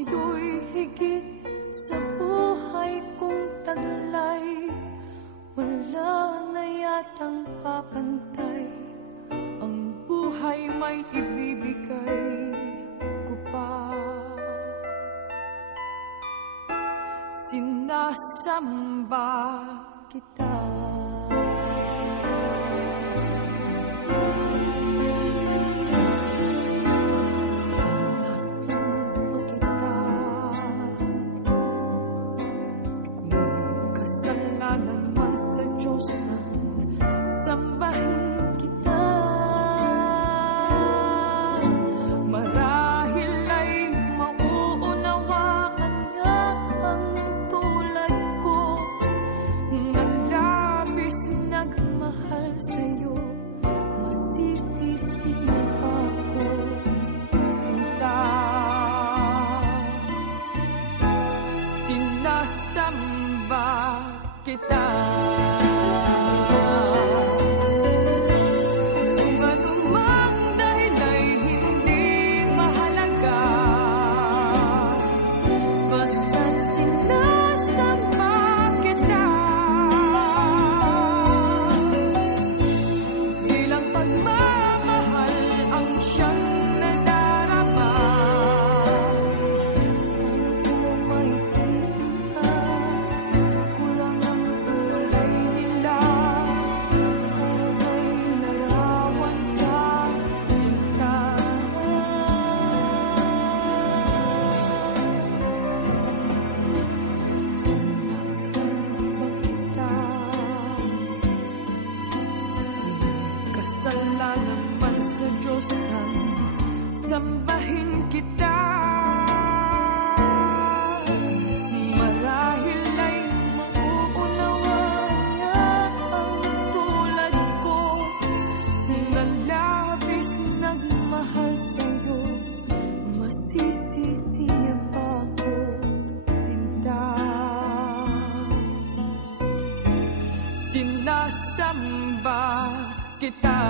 sa'yo'y higit sa buhay kong taglay. Wala na yatang papantay, ang buhay may ibibigay ko pa. Sinasamba kita. Kasalanan man sa Diyos ang sambahin kita. Marahil ay mauunawaan niya ang tulad ko, na labis nagmahal sa'yo. Masisisi na ako, sinta. Sinasamba kita. Kung anumang dahil ay hindi mahalaga, basta't sinasamba kita. Bilang pagmamahal ang siyang nadarama, kasalanan man sa Diyos ang sambahin kita. Marahil ay mauunawaan niya ang tulad ko, na labis nagmahal sa'yo. Masisisi niya pa ako, sinta. Sinasamba kita.